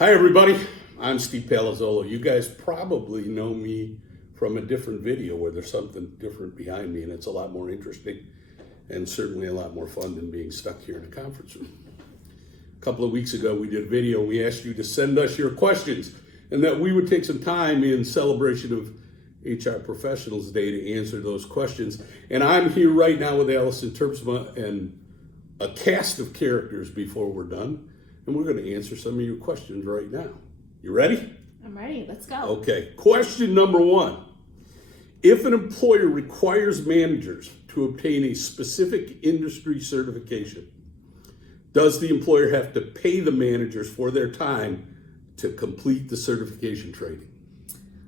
Hi everybody, I'm Steve Palazzolo. You guys probably know me from a different video where there's something different behind me and it's a lot more interesting and certainly a lot more fun than being stuck here in a conference room. A couple of weeks ago we did a video and we asked you to send us your questions and that we would take some time in celebration of HR Professionals Day to answer those questions. And I'm here right now with Allyson, Terpsma, and a cast of characters before we're done. And we're going to answer some of your questions right now. You ready? I'm ready. Let's go. Okay. Question number one. If an employer requires managers to obtain a specific industry certification, does the employer have to pay the managers for their time to complete the certification training?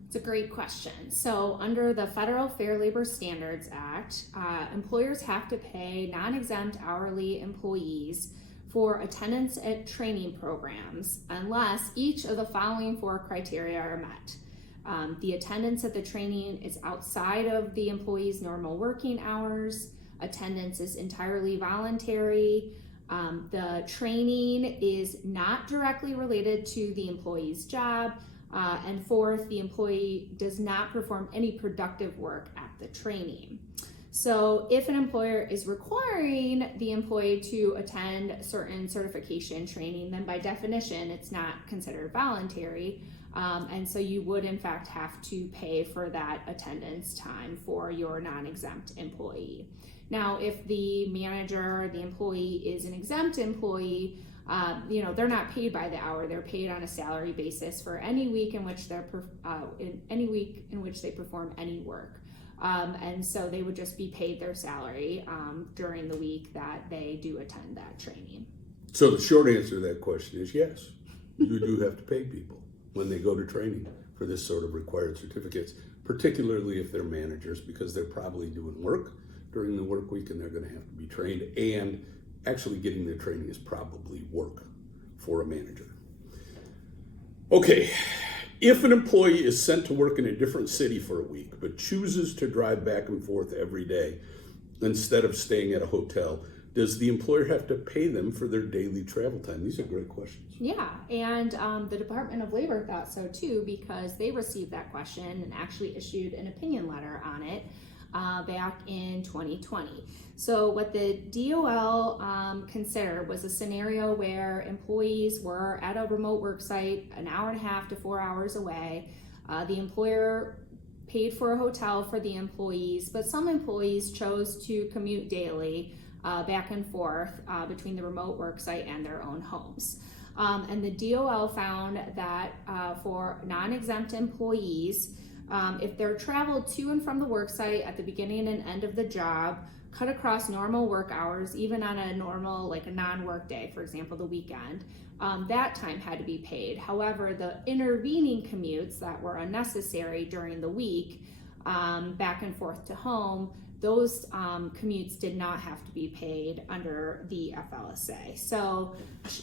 It's a great question. So under the Federal Fair Labor Standards Act, employers have to pay non-exempt hourly employees for attendance at training programs unless each of the following four criteria are met. The attendance at the training is outside of the employee's normal working hours. Attendance is entirely voluntary. The training is not directly related to the employee's job. And fourth, the employee does not perform any productive work at the training. So if an employer is requiring the employee to attend certain certification training, then by definition, it's not considered voluntary. And so you would in fact have to pay for that attendance time for your non-exempt employee. Now, if the manager, the employee is an exempt employee, they're not paid by the hour. They're paid on a salary basis for any week in which they perform any work. And so they would just be paid their salary during the week that they do attend that training. So the short answer to that question is yes. You do have to pay people when they go to training for this sort of required certificates, particularly if they're managers, because they're probably doing work during the work week and they're going to have to be trained, and actually getting their training is probably work for a manager. Okay. If an employee is sent to work in a different city for a week, but chooses to drive back and forth every day instead of staying at a hotel, does the employer have to pay them for their daily travel time? These are great questions. Yeah, and the Department of Labor thought so too, because they received that question and actually issued an opinion letter on it back in 2020. So what the DOL considered was a scenario where employees were at a remote work site 1.5 to 4 hours away. The employer paid for a hotel for the employees, but some employees chose to commute daily back and forth between the remote work site and their own homes. And the DOL found that for non-exempt employees, if they're traveled to and from the work site at the beginning and end of the job, cut across normal work hours, even on a normal, like a non-work day, for example, the weekend, that time had to be paid. However, the intervening commutes that were unnecessary during the week, back and forth to home, those commutes did not have to be paid under the FLSA. So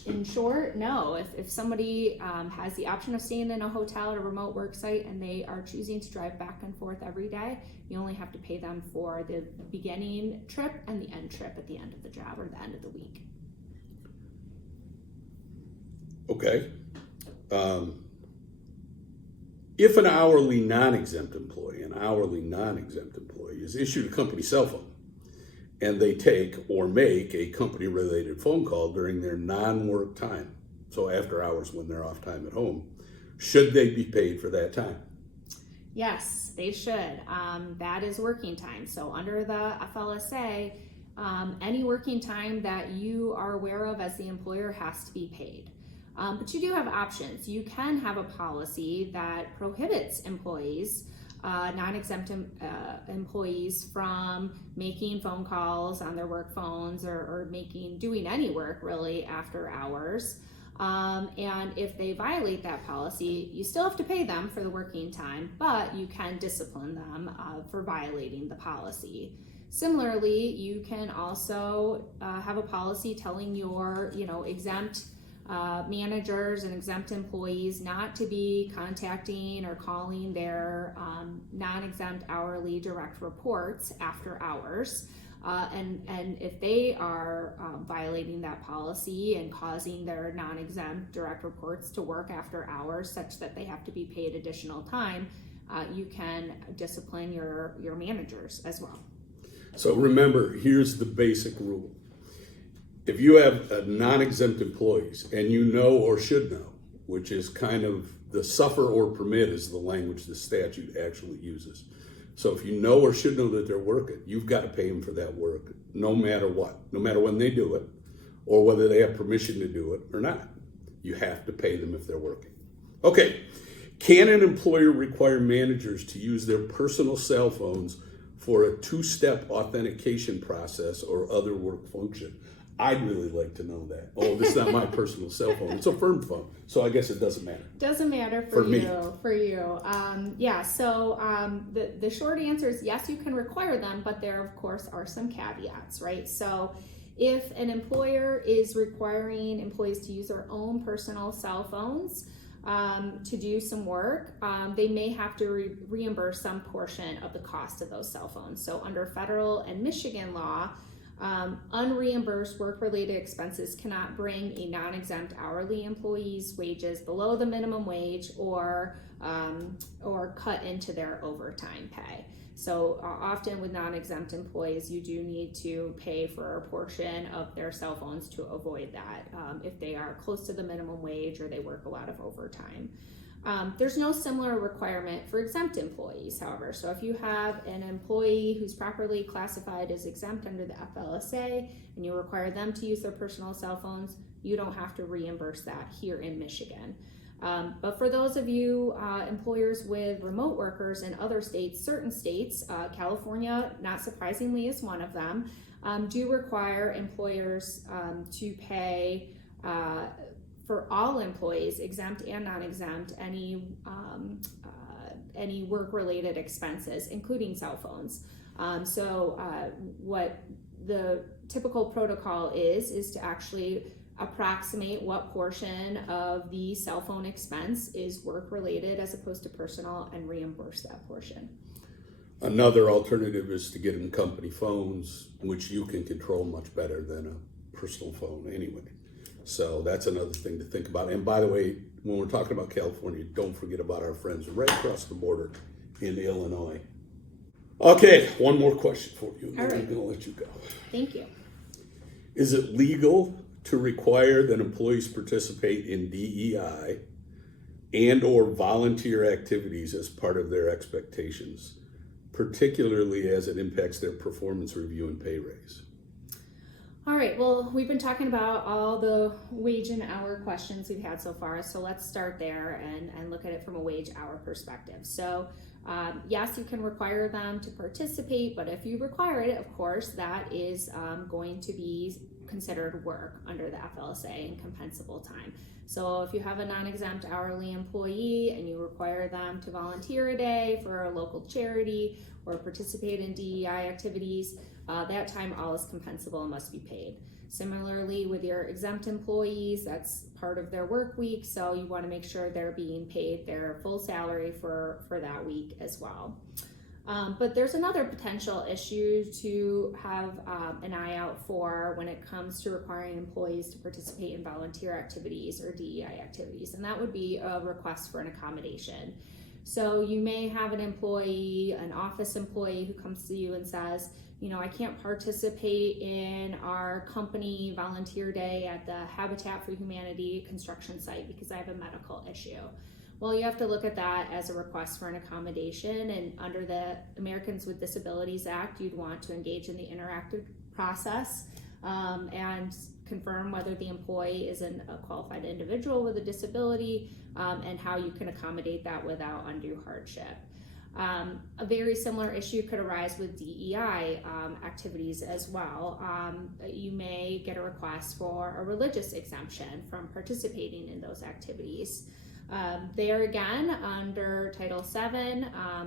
in short, no, if somebody has the option of staying in a hotel at a remote work site and they are choosing to drive back and forth every day, you only have to pay them for the beginning trip and the end trip at the end of the job or the end of the week. Okay. If an hourly non-exempt employee is issued a company cell phone and they take or make a company-related phone call during their non-work time, so after hours when they're off time at home, should they be paid for that time? Yes, they should. That is working time. So under the FLSA, any working time that you are aware of as the employer has to be paid. But you do have options. You can have a policy that prohibits employees, non-exempt employees, from making phone calls on their work phones or doing any work really after hours. And if they violate that policy, you still have to pay them for the working time, but you can discipline them for violating the policy. Similarly, you can also have a policy telling your exempt managers and exempt employees not to be contacting or calling their non-exempt hourly direct reports after hours. And if they are violating that policy and causing their non-exempt direct reports to work after hours such that they have to be paid additional time, you can discipline your managers as well. So remember, here's the basic rule. If you have non-exempt employees and you know or should know, which is kind of the suffer or permit is the language the statute actually uses. So if you know or should know that they're working, you've got to pay them for that work, no matter what, no matter when they do it, or whether they have permission to do it or not. You have to pay them if they're working. Okay, can an employer require managers to use their personal cell phones for a two-step authentication process or other work function? I'd really like to know that. Oh, this is not my personal cell phone. It's a firm phone, so I guess it doesn't matter. Doesn't matter for you. The short answer is yes, you can require them, but there, of course, are some caveats, right? So if an employer is requiring employees to use their own personal cell phones to do some work, they may have to reimburse some portion of the cost of those cell phones. So under federal and Michigan law, unreimbursed work-related expenses cannot bring a non-exempt hourly employee's wages below the minimum wage or cut into their overtime pay. So often with non-exempt employees, you do need to pay for a portion of their cell phones to avoid that if they are close to the minimum wage or they work a lot of overtime. There's no similar requirement for exempt employees, however. So if you have an employee who's properly classified as exempt under the FLSA and you require them to use their personal cell phones, you don't have to reimburse that here in Michigan. But for those of you employers with remote workers in other states, certain states, California, not surprisingly, is one of them, do require employers to pay for all employees, exempt and non-exempt, any work-related expenses, including cell phones. What the typical protocol is to actually approximate what portion of the cell phone expense is work-related as opposed to personal and reimburse that portion. Another alternative is to get them company phones, which you can control much better than a personal phone anyway. So that's another thing to think about. And by the way, when we're talking about California, don't forget about our friends right across the border in Illinois. Okay, one more question for you, and then I'm going to let you go. Thank you. Is it legal to require that employees participate in DEI and or volunteer activities as part of their expectations, particularly as it impacts their performance review and pay raise? All right, well, we've been talking about all the wage and hour questions we've had so far, so let's start there and look at it from a wage hour perspective. So yes, you can require them to participate, but if you require it, of course, that is going to be considered work under the FLSA and compensable time. So if you have a non-exempt hourly employee and you require them to volunteer a day for a local charity or participate in DEI activities, that time all is compensable and must be paid. Similarly, with your exempt employees, that's part of their work week, so you want to make sure they're being paid their full salary for that week as well. But there's another potential issue to have an eye out for when it comes to requiring employees to participate in volunteer activities or DEI activities, and that would be a request for an accommodation. So you may have an employee, an office employee, who comes to you and says, I can't participate in our company volunteer day at the Habitat for Humanity construction site because I have a medical issue. Well, you have to look at that as a request for an accommodation, and under the Americans with Disabilities Act, you'd want to engage in the interactive process and confirm whether the employee is a qualified individual with a disability and how you can accommodate that without undue hardship. A very similar issue could arise with DEI activities as well. You may get a request for a religious exemption from participating in those activities. There again, under Title VII,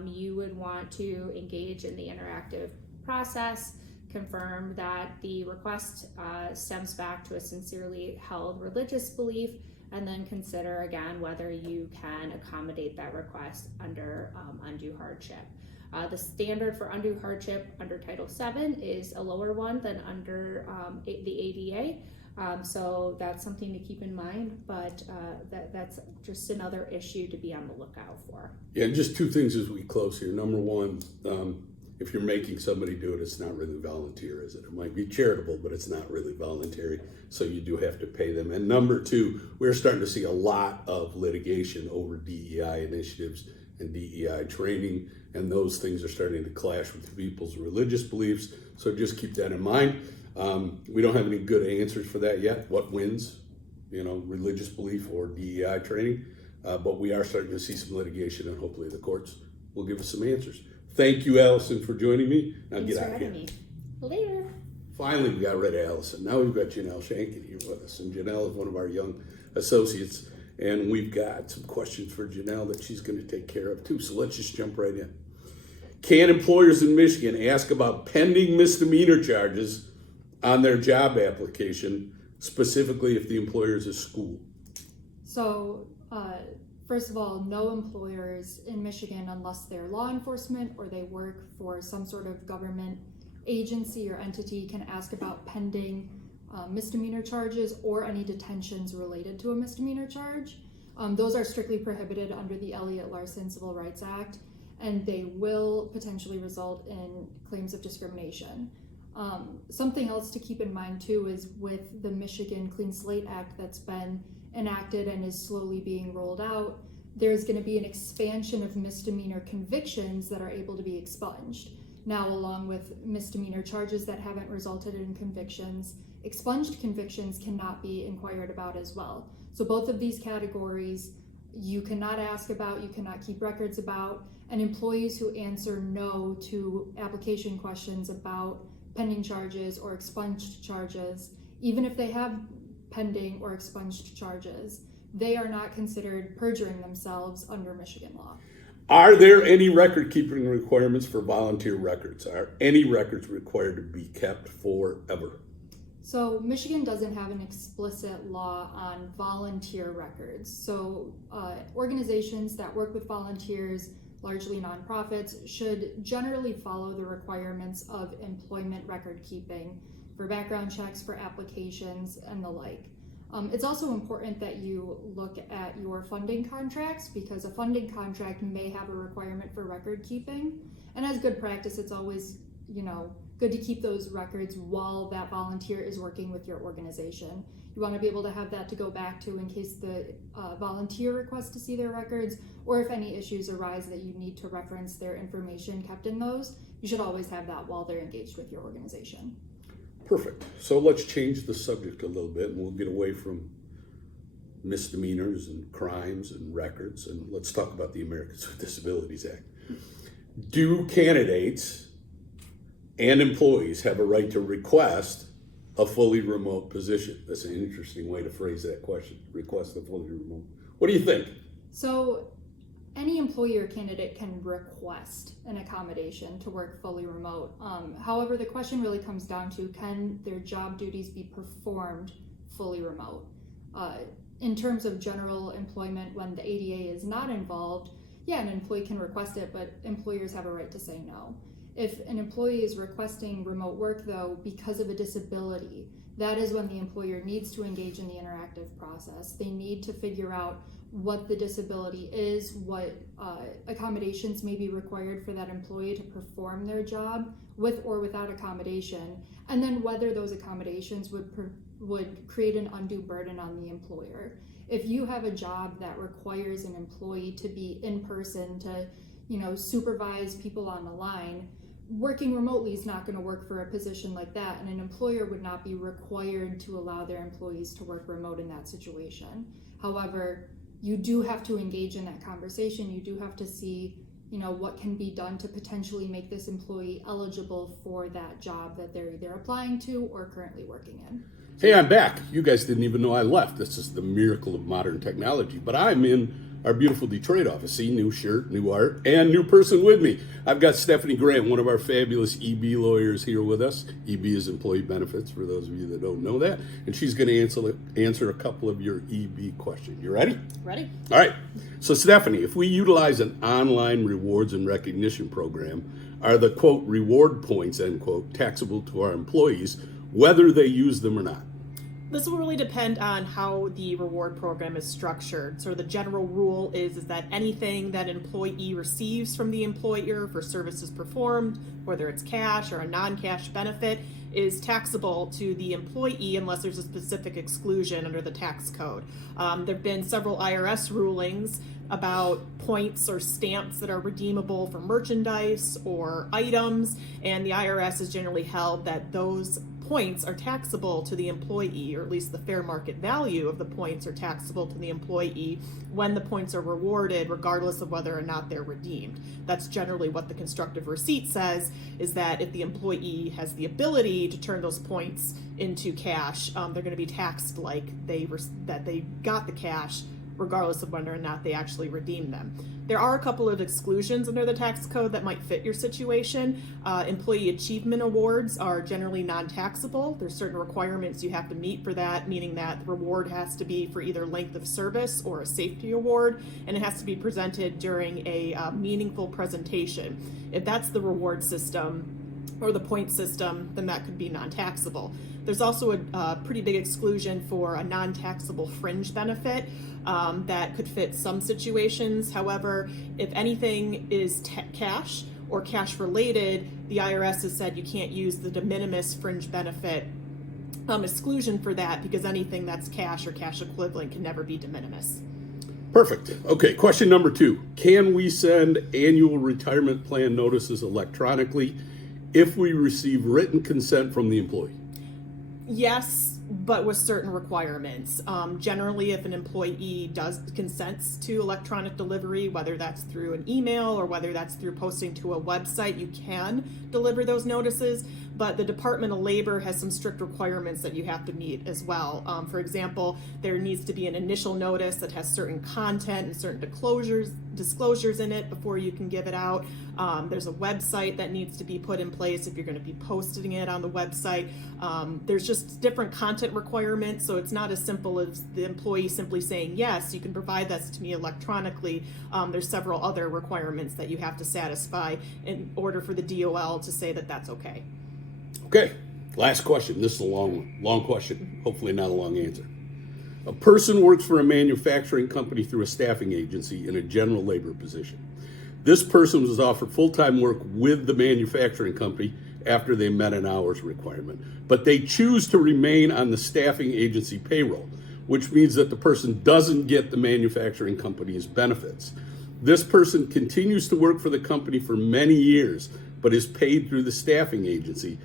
you would want to engage in the interactive process, confirm that the request stems back to a sincerely held religious belief, and then consider again whether you can accommodate that request under undue hardship. The standard for undue hardship under Title VII is a lower one than under the ADA. So that's something to keep in mind, but that's just another issue to be on the lookout for. Yeah, and just two things as we close here. Number one, if you're making somebody do it, it's not really volunteer, is it? It might be charitable, but it's not really voluntary, so you do have to pay them. And number two, we're starting to see a lot of litigation over DEI initiatives and DEI training, and those things are starting to clash with people's religious beliefs, so just keep that in mind. We don't have any good answers for that yet. What wins, religious belief or DEI training? But we are starting to see some litigation, and hopefully the courts will give us some answers. Thank you, Allyson, for joining me. Now Thanks get for out of having here. me. Later. Finally, we got rid of Allyson. Now we've got Janelle Shankin here with us, and Janelle is one of our young associates, and we've got some questions for Janelle that she's going to take care of too. So let's just jump right in. Can employers in Michigan ask about pending misdemeanor charges on their job application, specifically if the employer is a school? So, first of all, no employers in Michigan, unless they're law enforcement or they work for some sort of government agency or entity, can ask about pending misdemeanor charges or any detentions related to a misdemeanor charge. Those are strictly prohibited under the Elliott-Larsen Civil Rights Act, and they will potentially result in claims of discrimination. Something else to keep in mind too is with the Michigan Clean Slate Act that's been enacted and is slowly being rolled out, there's going to be an expansion of misdemeanor convictions that are able to be expunged. Now, along with misdemeanor charges that haven't resulted in convictions, expunged convictions cannot be inquired about as well. So both of these categories you cannot ask about, you cannot keep records about, and employees who answer no to application questions about pending charges or expunged charges, even if they have pending or expunged charges, they are not considered perjuring themselves under Michigan law. Are there any record keeping requirements for volunteer records? Are any records required to be kept forever? So Michigan doesn't have an explicit law on volunteer records. So organizations that work with volunteers, largely nonprofits, should generally follow the requirements of employment record keeping for background checks, for applications, and the like. It's also important that you look at your funding contracts, because a funding contract may have a requirement for record keeping. And as good practice, it's always, good to keep those records while that volunteer is working with your organization. You want to be able to have that to go back to in case the volunteer requests to see their records, or if any issues arise that you need to reference their information kept in those. You should always have that while they're engaged with your organization. Perfect. So let's change the subject a little bit, and we'll get away from misdemeanors and crimes and records, and let's talk about the Americans with Disabilities Act. Do candidates and employees have a right to request a fully remote position? That's an interesting way to phrase that question. Request a fully remote. What do you think? So any employee or candidate can request an accommodation to work fully remote. However, the question really comes down to, can their job duties be performed fully remote? In terms of general employment, when the ADA is not involved, yeah, an employee can request it, but employers have a right to say no. If an employee is requesting remote work, though, because of a disability, that is when the employer needs to engage in the interactive process. They need to figure out what the disability is, what accommodations may be required for that employee to perform their job with or without accommodation, and then whether those accommodations would create an undue burden on the employer. If you have a job that requires an employee to be in person to, supervise people on the line, working remotely is not going to work for a position like that, and an employer would not be required to allow their employees to work remote in that situation. However, you do have to engage in that conversation. You do have to see, what can be done to potentially make this employee eligible for that job that they're either applying to or currently working in. Hey, I'm back. You guys didn't even know I left. This is the miracle of modern technology. But I'm in our beautiful Detroit office. See, new shirt, new art, and new person with me. I've got Stephanie Grant, one of our fabulous EB lawyers, here with us. EB is employee benefits, for those of you that don't know that. And she's going to answer a couple of your EB questions. You ready? Ready. All right. So Stephanie, if we utilize an online rewards and recognition program, are the quote reward points, end quote, taxable to our employees, whether they use them or not? This will really depend on how the reward program is structured. So the general rule is that anything that an employee receives from the employer for services performed, whether it's cash or a non-cash benefit, is taxable to the employee unless there's a specific exclusion under the tax code. There have been several IRS rulings about points or stamps that are redeemable for merchandise or items, and the IRS has generally held that those points are taxable to the employee, or at least the fair market value of the points are taxable to the employee when the points are rewarded, regardless of whether or not they're redeemed. That's generally what the constructive receipt says, is that if the employee has the ability to turn those points into cash, they're going to be taxed like that they got the cash, regardless of whether or not they actually redeem them. There are a couple of exclusions under the tax code that might fit your situation. Employee achievement awards are generally non-taxable. There's certain requirements you have to meet for that, meaning that the reward has to be for either length of service or a safety award, and it has to be presented during a meaningful presentation. If that's the reward system or the point system, then that could be non-taxable. There's also a pretty big exclusion for a non-taxable fringe benefit that could fit some situations. However, if anything is cash or cash related, the IRS has said you can't use the de minimis fringe benefit exclusion for that, because anything that's cash or cash equivalent can never be de minimis. Perfect. Okay, question number 2. Can we send annual retirement plan notices electronically if we receive written consent from the employee? Yes, but with certain requirements. Generally, if an employee consents to electronic delivery, whether that's through an email or whether that's through posting to a website, you can deliver those notices. But the Department of Labor has some strict requirements that you have to meet as well. For example, there needs to be an initial notice that has certain content and certain disclosures in it before you can give it out. There's a website that needs to be put in place if you're going to be posting it on the website. There's just different content requirements, so it's not as simple as the employee simply saying, yes, you can provide this to me electronically. There's several other requirements that you have to satisfy in order for the DOL to say that that's okay. Okay, last question. This is a long question, hopefully not a long answer. A person works for a manufacturing company through a staffing agency in a general labor position. This person was offered full-time work with the manufacturing company after they met an hours requirement, but they choose to remain on the staffing agency payroll, which means that the person doesn't get the manufacturing company's benefits. This person continues to work for the company for many years, but is paid through the staffing agency.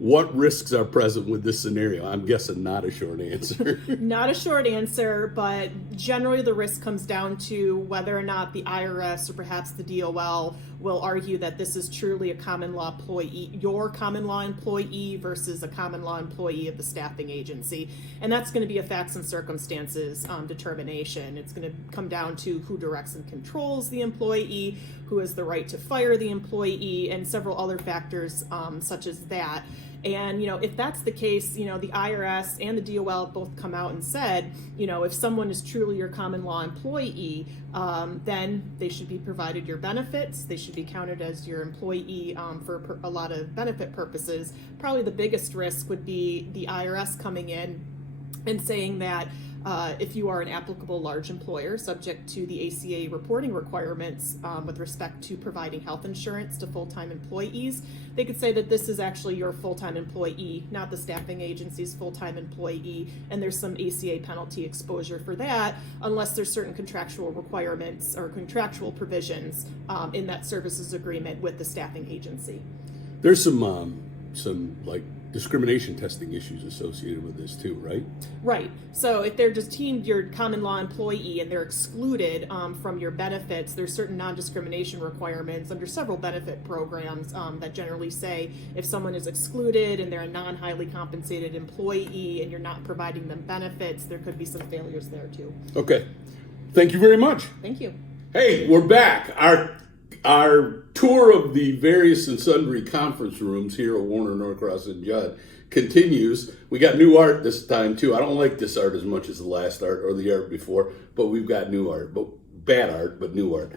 What risks are present with this scenario? I'm guessing not a short answer. Not a short answer, but generally the risk comes down to whether or not the IRS or perhaps the DOL will argue that this is truly a common law employee, your common law employee versus a common law employee of the staffing agency. And that's going to be a facts and circumstances determination. It's going to come down to who directs and controls the employee, who has the right to fire the employee, and several other factors such as that. And, if that's the case, the IRS and the DOL both come out and said, if someone is truly your common law employee, then they should be provided your benefits. They should be counted as your employee for a lot of benefit purposes. Probably the biggest risk would be the IRS coming in and saying that if you are an applicable large employer subject to the ACA reporting requirements with respect to providing health insurance to full-time employees, they could say that this is actually your full-time employee, not the staffing agency's full-time employee, and there's some ACA penalty exposure for that unless there's certain contractual requirements or contractual provisions in that services agreement with the staffing agency. There's some discrimination testing issues associated with this too, right? Right. So if they're just deemed your common law employee and they're excluded from your benefits, there's certain non-discrimination requirements under several benefit programs that generally say if someone is excluded and they're a non-highly compensated employee and you're not providing them benefits, there could be some failures there too. Okay. Thank you very much. Thank you. Hey, we're back. Our tour of the various and sundry conference rooms here at Warner, Norcross, and Judd continues. We got new art this time, too. I don't like this art as much as the last art or the art before, but we've got new art. But bad art, but new art.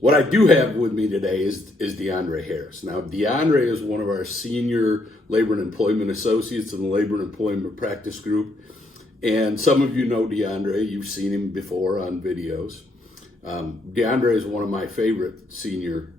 What I do have with me today is DeAndre Harris. Now, DeAndre is one of our senior labor and employment associates in the labor and employment practice group. And some of you know DeAndre. You've seen him before on videos. DeAndre is one of my favorite senior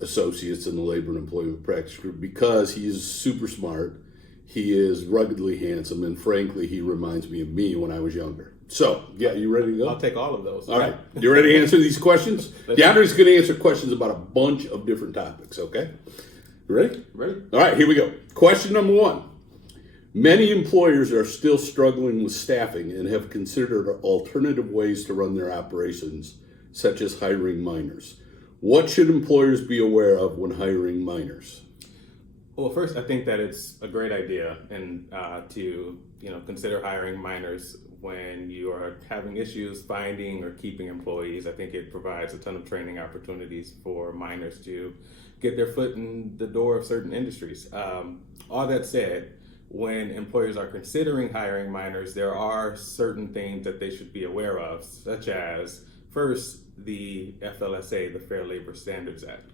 associates in the labor and employment practice group because he's super smart. He is ruggedly handsome, and frankly, he reminds me of me when I was younger. So, yeah, you ready to go? I'll take all of those. All right. You ready to answer these questions? DeAndre's going to answer questions about a bunch of different topics, okay? You ready? Ready? All right, here we go. Question number 1. Many employers are still struggling with staffing and have considered alternative ways to run their operations, such as hiring minors. What should employers be aware of when hiring minors? Well, first, I think that it's a great idea and to consider hiring minors when you are having issues finding or keeping employees. I think it provides a ton of training opportunities for minors to get their foot in the door of certain industries. All that said, when employers are considering hiring minors, there are certain things that they should be aware of, such as, first, the FLSA, the Fair Labor Standards Act.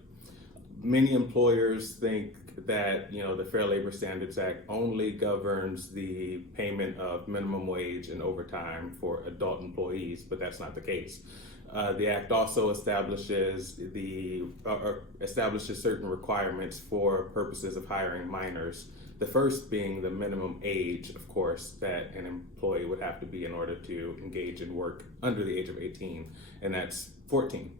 Many employers think that the Fair Labor Standards Act only governs the payment of minimum wage and overtime for adult employees, but that's not the case. The Act also establishes certain requirements for purposes of hiring minors. The first being the minimum age, of course, that an employee would have to be in order to engage in work under the age of 18, and that's 14.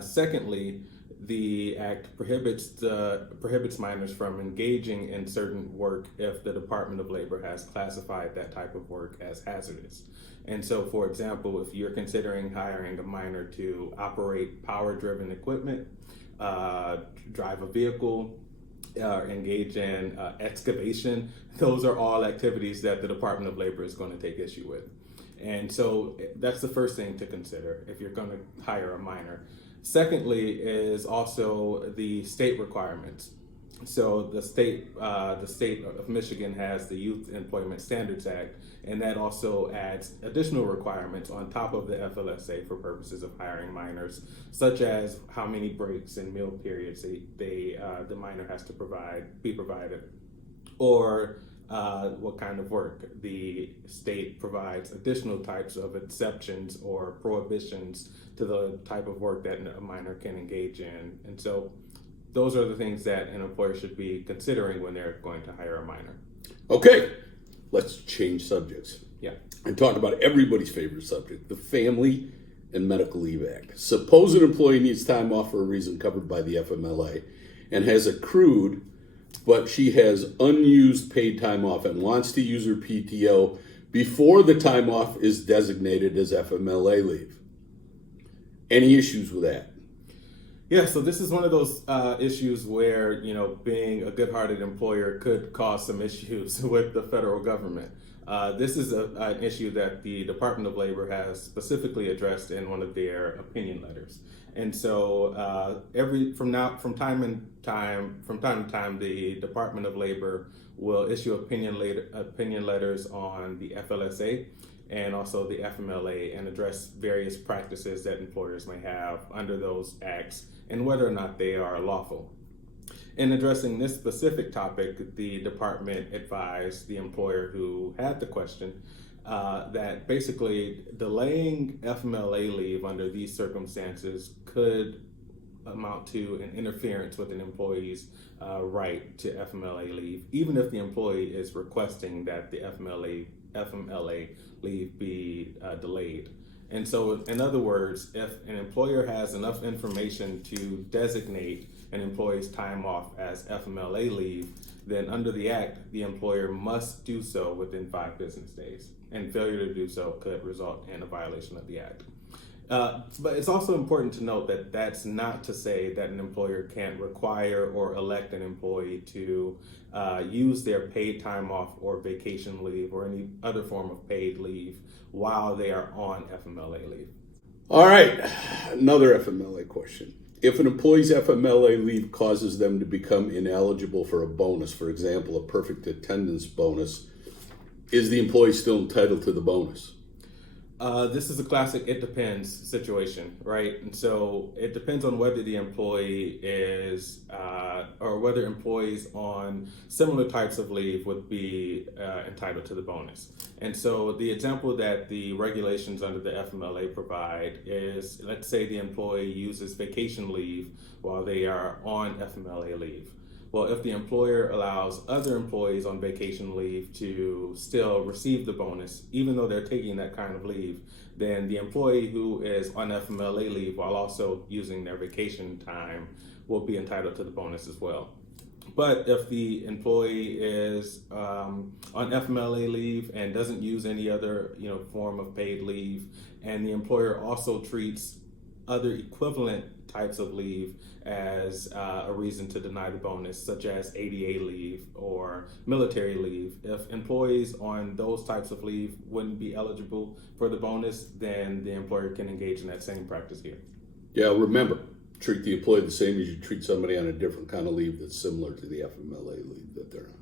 Secondly, the Act prohibits minors from engaging in certain work if the Department of Labor has classified that type of work as hazardous. And so, for example, if you're considering hiring a minor to operate power-driven equipment, drive a vehicle, engage in excavation, those are all activities that the Department of Labor is going to take issue with. And so that's the first thing to consider if you're going to hire a minor. Secondly is also the state requirements. So the state of Michigan has the Youth Employment Standards Act, and that also adds additional requirements on top of the FLSA for purposes of hiring minors, such as how many breaks and meal periods the minor has to be provided, or what kind of work. The state provides additional types of exceptions or prohibitions to the type of work that a minor can engage in. And so those are the things that an employer should be considering when they're going to hire a minor. Okay, let's change subjects. Yeah. And talk about everybody's favorite subject, the Family and Medical Leave Act. Suppose an employee needs time off for a reason covered by the FMLA and has accrued, but she has unused paid time off and wants to use her PTO before the time off is designated as FMLA leave. Any issues with that? Yeah, so this is one of those issues where, being a good-hearted employer could cause some issues with the federal government. This is an issue that the Department of Labor has specifically addressed in one of their opinion letters. And so from time to time, the Department of Labor will issue opinion letters on the FLSA and also the FMLA and address various practices that employers may have under those acts and whether or not they are lawful. In addressing this specific topic, the department advised the employer who had the question that basically delaying FMLA leave under these circumstances could amount to an interference with an employee's right to FMLA leave, even if the employee is requesting that the FMLA leave be delayed. And so, in other words, if an employer has enough information to designate an employee's time off as FMLA leave, then under the Act, the employer must do so within 5 business days. And failure to do so could result in a violation of the Act. But it's also important to note that that's not to say that an employer can't require or elect an employee to use their paid time off or vacation leave or any other form of paid leave while they are on FMLA leave. All right, another FMLA question. If an employee's FMLA leave causes them to become ineligible for a bonus, for example, a perfect attendance bonus, is the employee still entitled to the bonus? This is a classic "it depends" situation, right? And so it depends on whether the employee is, or whether employees on similar types of leave would be entitled to the bonus. And so the example that the regulations under the FMLA provide is, let's say the employee uses vacation leave while they are on FMLA leave. Well, if the employer allows other employees on vacation leave to still receive the bonus, even though they're taking that kind of leave, then the employee who is on FMLA leave while also using their vacation time will be entitled to the bonus as well. But if the employee is on FMLA leave and doesn't use any other form of paid leave, and the employer also treats other equivalent types of leave as a reason to deny the bonus, such as ADA leave or military leave. If employees on those types of leave wouldn't be eligible for the bonus, then the employer can engage in that same practice here. Yeah, remember, treat the employee the same as you treat somebody on a different kind of leave that's similar to the FMLA leave that they're on.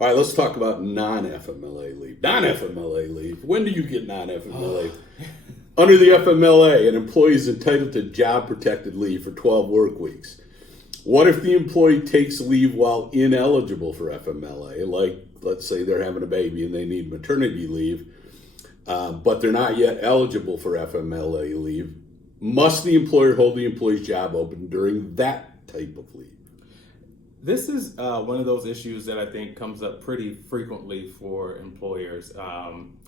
All right, let's talk about non-FMLA leave. Non-FMLA leave. When do you get non-FMLA? Under the FMLA, an employee is entitled to job-protected leave for 12 work weeks. What if the employee takes leave while ineligible for FMLA? Like, let's say they're having a baby and they need maternity leave, but they're not yet eligible for FMLA leave. Must the employer hold the employee's job open during that type of leave? This is one of those issues that I think comes up pretty frequently for employers.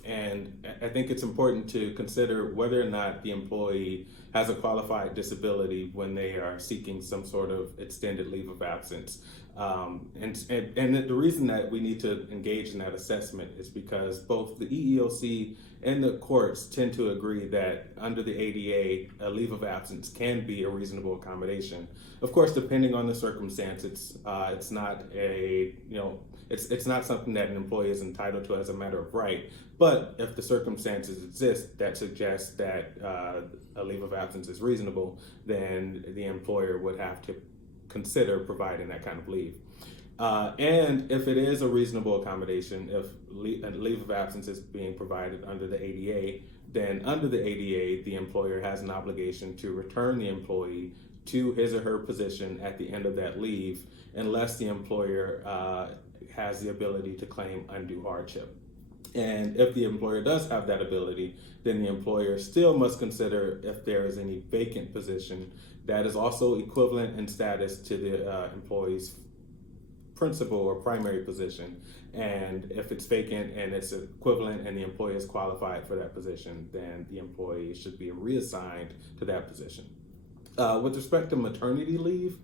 And I think it's important to consider whether or not the employee has a qualified disability when they are seeking some sort of extended leave of absence. And the reason that we need to engage in that assessment is because both the EEOC and the courts tend to agree that under the ADA, a leave of absence can be a reasonable accommodation. Of course, depending on the circumstance, it's not it's not something that an employee is entitled to as a matter of right. But if the circumstances exist that suggest that a leave of absence is reasonable, then the employer would have to consider providing that kind of leave. And if it is a reasonable accommodation, if a leave of absence is being provided under the ADA, then under the ADA, the employer has an obligation to return the employee to his or her position at the end of that leave, unless the employer has the ability to claim undue hardship. And if the employer does have that ability, then the employer still must consider if there is any vacant position that is also equivalent in status to the employee's principal or primary position. And if it's vacant and it's equivalent and the employee is qualified for that position, then the employee should be reassigned to that position. With respect to maternity leave,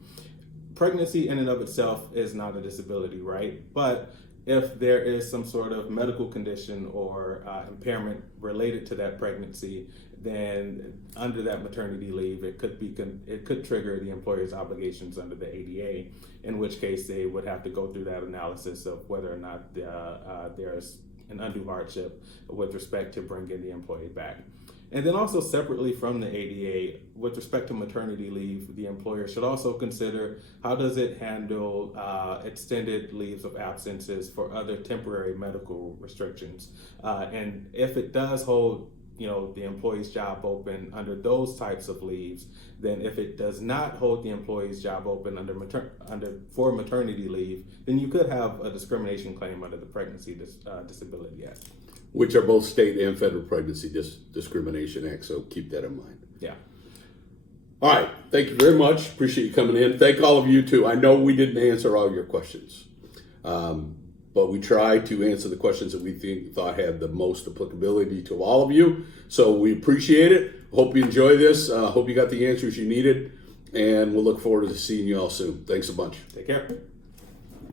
pregnancy in and of itself is not a disability, right? But if there is some sort of medical condition or impairment related to that pregnancy, then under that maternity leave, it could trigger the employer's obligations under the ADA, in which case they would have to go through that analysis of whether or not there's an undue hardship with respect to bringing the employee back. And then also separately from the ADA, with respect to maternity leave, the employer should also consider how does it handle extended leaves of absences for other temporary medical restrictions. And if it does hold the employee's job open under those types of leaves, then if it does not hold the employee's job open for maternity leave, then you could have a discrimination claim under the Pregnancy Disability Act. Which are both state and federal pregnancy discrimination acts, so keep that in mind. Yeah. All right, thank you very much. Appreciate you coming in. Thank all of you too. I know we didn't answer all your questions, but we tried to answer the questions that we thought had the most applicability to all of you. So we appreciate it. Hope you enjoy this. Hope you got the answers you needed, and we'll look forward to seeing you all soon. Thanks a bunch. Take care.